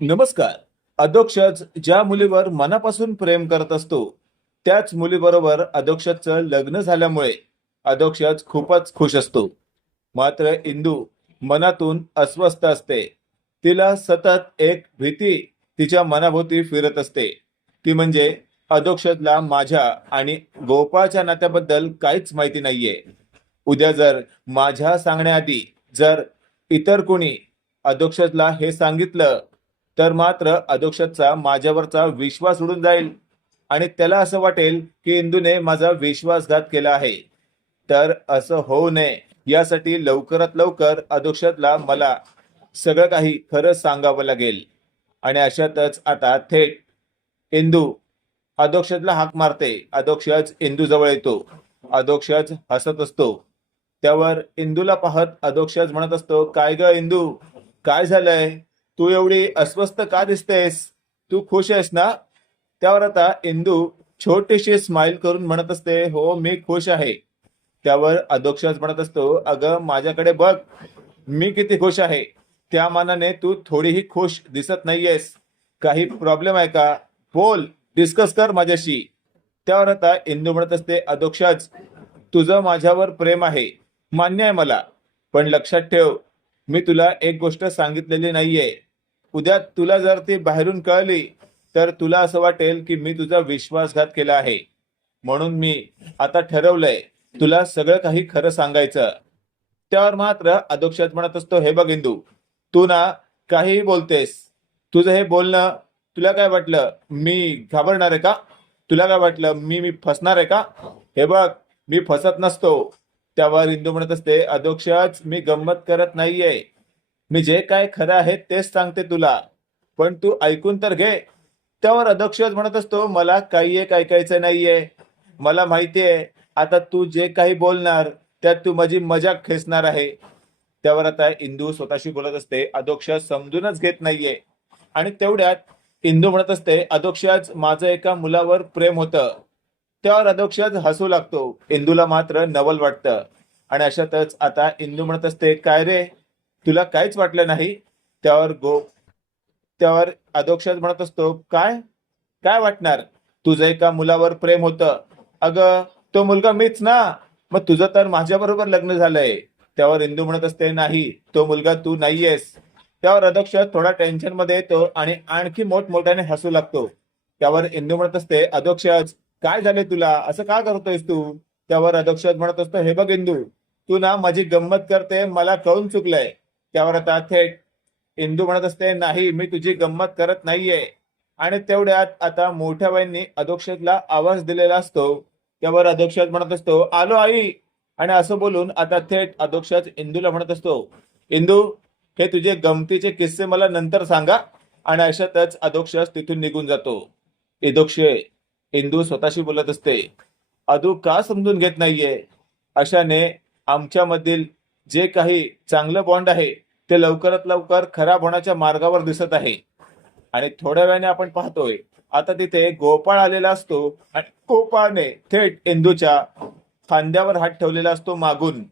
नमस्कार. अधोक्षज ज्या मुलीवर मनापासून प्रेम करत असतो त्याच मुलीबरोबर अधोक्षजचं लग्न झाल्यामुळे अधोक्षज खूपच खुश असतो. मात्र इंदू मनातून अस्वस्थ असते. तिला सतत एक भीती तिच्या मनाभोवती फिरत असते. ती म्हणजे अधोक्षजला माझ्या आणि गोपाळच्या नात्याबद्दल काहीच माहिती नाहीये. उद्या जर माझ्या सांगण्याआधी जर इतर कोणी अधोक्षजला हे सांगितलं तर मात्र अधोक्षजचा माझ्यावरचा विश्वास उडून जाईल. आणि त्याला असं वाटेल की इंदूने माझा विश्वासघात केला आहे. तर असं होऊ नये. यासाठी लवकरात लवकर अधोक्षजला मला सगळं काही खरं सांगावं लागेल. आणि अशातच आता थेट इंदू अधोक्षजला हाक मारते. अधोक्षज इंदू जवळ येतो. अधोक्षज हसत असतो. त्यावर इंदूला पाहत अधोक्षज म्हणत असतो काय ग इंदू? काय झालंय? तू एवढी अस्वस्थ का दिसतेस? तू खुश आहेस ना? त्यावर आता इंदू छोटीशी स्माइल करून म्हणत असते हो मी खुश आहे. त्यावर अधोक्षज म्हणत असतो अगं माझ्याकडे बघ मी किती खुश आहे. त्या मानाने तू थोडीही खुश दिसत नाहीयेस. काही प्रॉब्लेम आहे का? बोल डिस्कस कर माझ्याशी. त्यावर आता इंदू म्हणत असते अध्यक्षच तुझं माझ्यावर प्रेम आहे मान्य आहे मला. पण लक्षात ठेव मी तुला एक गोष्ट सांगितलेली नाहीये. उद्या तुला जर ती बाहेरून कळली तर तुला असं वाटेल की मी तुझा विश्वासघात केला आहे. म्हणून मी आता ठरवलंय तुला सगळं काही खरं सांगायचं. त्यावर मात्र अधोक्षात म्हणत असतो हे बघ इंदू तू ना काहीही बोलतेस तुझं हे बोलणं तुला काय वाटलं मी घाबरणार आहे का? तुला काय वाटलं मी मी फसणार आहे का? हे बघ मी फसत नसतो. त्यावर इंदू म्हणत असते अधोक्षाच मी गंमत करत नाहीये. मी जे काय खरं आहे तेच सांगते तुला. पण तू ऐकून तर घे. त्यावर अधोक्षज म्हणत असतो मला काही एक ऐकायचं नाहीये. मला माहितीये आता तू जे काही बोलणार त्यात तू माझी मजाक खेचणार आहे. त्यावर आता इंदू स्वतःशी बोलत असते अध्यक्ष समजूनच घेत नाहीये. आणि तेवढ्यात इंदू म्हणत असते अधोक्षज माझं एका मुलावर प्रेम होतं. त्यावर अधोक्षज हसू लागतो. इंदूला मात्र नवल वाटतं. आणि अशातच आता इंदू म्हणत असते काय रे? तुला काहीच वाटलं नाही? त्यावर गो त्यावर अधोक्षात म्हणत असतो काय? काय वाटणार? तुझं एका मुलावर प्रेम होतं. अगं तो मुलगा मीच ना? मग तुझं तर माझ्या बरोबर लग्न झालंय. त्यावर इंदू म्हणत असते नाही तो मुलगा तू नाहीयेस. त्यावर अध्यक्ष थोडा टेन्शनमध्ये येतो आणि आणखी मोठमोठ्याने हसू लागतो. त्यावर इंदू म्हणत असते अध्यक्ष काय झाले तुला? असं का करतोयस तू? त्यावर अध्यक्ष म्हणत असतो हे बघ इंदू तू ना माझी गंमत करते मला कळून चुकलंय. त्यावर आता थेट इंदू म्हणत असते नाही मी तुझी गंमत करत नाहीये. आणि तेवढ्यात आता मोठ्या बाईंनी अधोक्षतला आवाज दिलेला असतो. त्यावर अधोक्षत म्हणत असतो आलो आई. आणि असं बोलून आता थेट अधोक्षत इंदूला म्हणत असतो इंदू हे तुझे गमतीचे किस्से मला नंतर सांगा. आणि अशातच अधोक्षस तिथून निघून जातो. इदोक्षे इंदू स्वतःशी बोलत असते अदू का समजून घेत नाहीये? अशाने आमच्यामधील जे काही चांगलं बॉन्ड आहे ते लवकरात लवकर खराब होण्याच्या मार्गावर दिसत आहे. आणि थोड्या वेळाने आपण पाहतोय आता तिथे गोपाळ आलेला असतो आणि गोपाळने थेट इंदूच्या खांद्यावर हात ठेवलेला असतो मागून.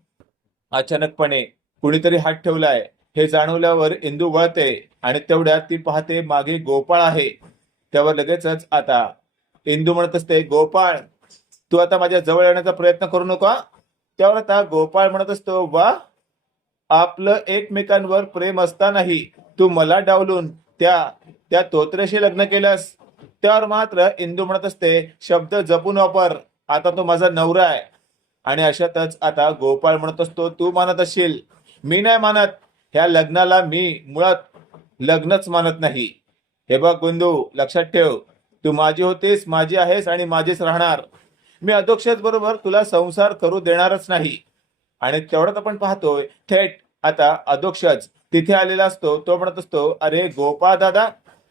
अचानकपणे कुणीतरी हात ठेवलाय. हे जाणवल्यावर इंदू वळते आणि तेवढ्यात ती पाहते मागे गोपाळ आहे. त्यावर लगेचच आता इंदू म्हणत असते गोपाळ तू आता माझ्या जवळ येण्याचा प्रयत्न करू नका. त्यावर आता गोपाळ म्हणत असतो वा आपलं एकमेकांवर प्रेम असतानाही तू मला डावलून त्या त्या तोत्रेशी लग्न केलंस. त्यावर मात्र इंदू म्हणत असते शब्द जपून वापर आता तो माझा नवरा आहे. आणि अशातच आता गोपाळ म्हणत असतो तू मानत असशील. मी नाही मानत. ह्या लग्नाला मी मुळात लग्नच मानत नाही. हे बघ गुंदू लक्षात ठेव. तू माझी होतीस माझी आहेस आणि माझीच राहणार. मी अधोक्षज बरोबर तुला संसार करू देणारच नाही. आणि तेवढ्यात आपण पाहतोय थेट आता अधोक्षज तिथे आलेला असतो तो म्हणत असतो अरे गोपाळ दादा.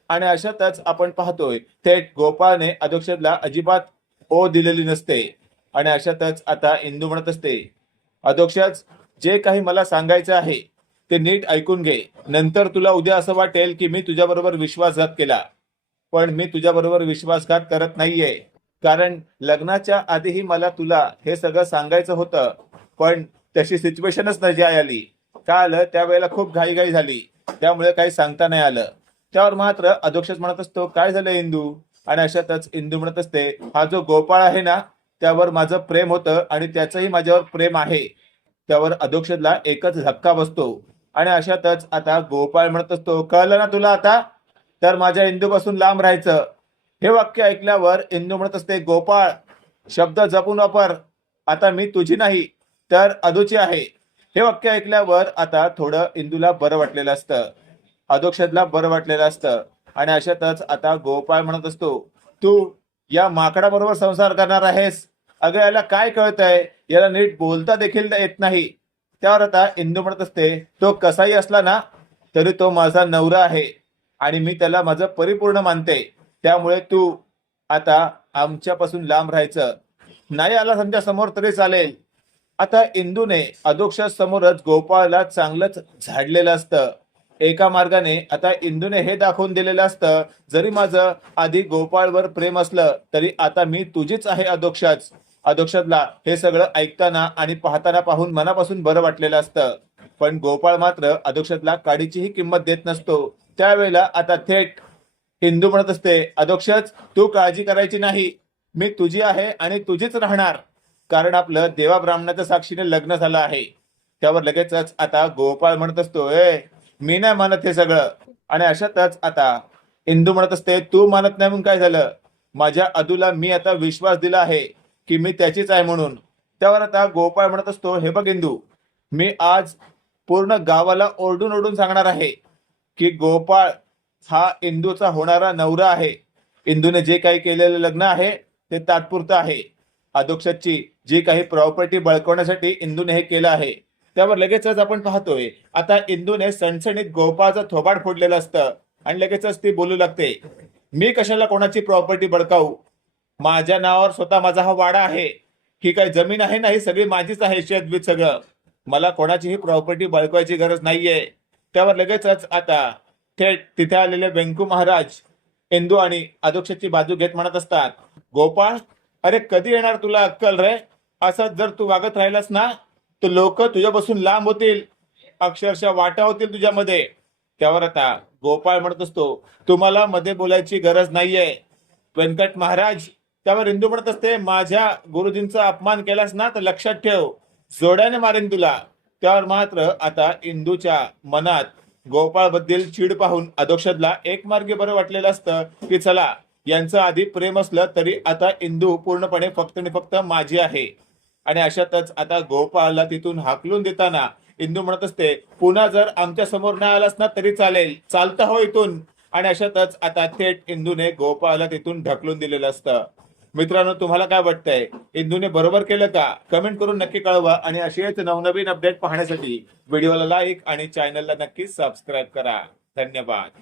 आणि अशातच आपण पाहतोय थेट गोपाळने अधोक्षजला अजिबात ओ दिलेली नसते. आणि अशातच आता इंदू म्हणत असते अधोक्षज जे काही मला सांगायचं आहे ते नीट ऐकून घे. नंतर तुला उद्या असं वाटेल की मी तुझ्याबरोबर विश्वासघात केला. पण मी तुझ्याबरोबर विश्वासघात करत नाहीये. कारण लग्नाच्या आधीही मला तुला हे सगळं सांगायचं होतं. पण तशी सिच्युएशनच नाही आली. काय आलं? त्यावेळेला खूप घाईघाई झाली. त्यामुळे काही सांगता नाही आलं. त्यावर मात्र अधोक्षज म्हणत असतो काय झालं इंदू? आणि अशातच इंदू म्हणत असते हा जो गोपाळ आहे ना त्यावर माझं प्रेम होतं आणि त्याचंही माझ्यावर प्रेम आहे. त्यावर अध्यक्षला एकच धक्का बसतो. आणि अशातच आता गोपाळ म्हणत असतो कळलं ना तुला आता? तर माझ्या इंदूपासून लांब राहायचं. हे वाक्य ऐकल्यावर इंदू म्हणत असते गोपाळ शब्द जपून वापर. आता मी तुझी नाही तर अधूची आहे. हे वाक्य ऐकल्यावर आता थोडं इंदूला बरं वाटलेलं असतं. अधोक्षदला बरं वाटलेलं असतं. आणि अशातच आता गोपाळ म्हणत असतो तू या माकडाबरोबर संसार करणार आहेस. अगं याला काय कळतंय? याला नीट बोलता देखील येत नाही. त्यावर आता इंदू म्हणत असते तो कसाही असला ना तरी तो माझा नवरा आहे. आणि मी त्याला माझं परिपूर्ण मानते. त्यामुळे तू आता आमच्यापासून लांब राहायचं. नाही आला समजा समोर तरी चालेल. आता इंदूने अधोक्ष समोरच गोपाळला चांगलंच झाडलेलं असतं. एका मार्गाने आता इंदूने हे दाखवून दिलेलं असतं जरी माझं आधी गोपाळवर प्रेम असलं तरी आता मी तुझीच आहे अधोक्षाच अधोक्षातला हे सगळं ऐकताना आणि पाहताना पाहून मनापासून बरं वाटलेलं असतं. पण गोपाळ मात्र अधोक्षातला काडीचीही किंमत देत नसतो. त्यावेळेला आता थेट हिंदू म्हणत असते अधोक्षच तू काळजी करायची नाही. मी तुझी आहे आणि तुझीच राहणार. कारण आपलं देवा ब्राह्मणाच्या साक्षीने लग्न झालं आहे. त्यावर लगेचच आता गोपाळ म्हणत असतो ए मी नाही मानत हे सगळं. आणि अशातच आता इंदू म्हणत असते तू मानत नाही म्हणून काय झालं? माझ्या अदूला मी आता विश्वास दिला आहे की मी त्याचीच आहे म्हणून. त्यावर आता गोपाळ म्हणत असतो हे बघ इंदू मी आज पूर्ण गावाला ओरडून ओरडून सांगणार आहे की गोपाळ हा इंदूचा होणारा नवरा आहे. इंदूने जे काही केलेलं लग्न आहे ते तात्पुरतं आहे. अधोक्षची जी काही प्रॉपर्टी बळकवण्यासाठी इंदूने हे केलं आहे त्यावर लगेचच आपण पाहतोय. आता इंदूने सणसणीत गोपाळचं थोबाड फोडलेलं असतं आणि लगेचच ती बोलू लागते मी कशाला कोणाची प्रॉपर्टी बळकावू? माझ्या नावावर स्वतः माझा हा वाडा आहे. ही काय जमीन आहे ना ही सगळी माझीच आहे शेतबीत सगळं. मला कोणाचीही प्रॉपर्टी बळकवायची गरज नाहीये. त्यावर लगेचच आता थेट तिथे आलेले वेंकू महाराज इंदू आणि अध्यक्षाची बाजू घेत म्हणत असतात गोपाळ अरे कधी येणार तुला अक्कल रे? असा जर तू वागत राहिलास ना तर लोक तुझ्यापासून लांब होतील. अक्षरशः वाटा होतील तुझ्यामध्ये. त्यावर आता गोपाळ म्हणत असतो तुम्हाला मध्ये बोलायची गरज नाहीये. व्यंकट महाराज त्यावर इंदू म्हणत असते माझ्या गुरुजींचा अपमान केलास ना तर लक्षात ठेव. जोड्याने मारेन तुला. त्यावर मात्र आता इंदूच्या मनात गोपाळबद्दल चिड पाहून अधोक्षदला एक मार्गे बरं वाटलेलं असतं की चला यांचं आधी प्रेम असलं तरी आता इंदू पूर्णपणे फक्त आणि फक्त माझी आहे. आणि अशातच आता गोपाळला तिथून हाकलून देताना इंदू म्हणत असते पुन्हा जर आमच्यासमोर नाही आलास ना तरी चालेल चालतं हो इथून. आणि अशातच आता थेट इंदूने गोपाळला तिथून ढकलून दिलेलं असतं. मित्रांनो तुम्हाला काय वाटतंय? इंदूने बरोबर केलं का? कमेंट करून नक्की कळवा आणि असेच नवनवीन अपडेट पाहण्यासाठी व्हिडिओला लाईक आणि चॅनलला नक्की सबस्क्राईब करा. धन्यवाद.